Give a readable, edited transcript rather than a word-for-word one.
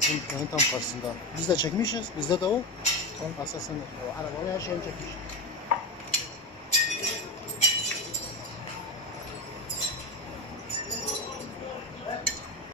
Bizim dükkanın tam karşısında. Biz de çekmişiz. Bizde de o. Onun kasasını, o arabayı her şeyini çekmiş.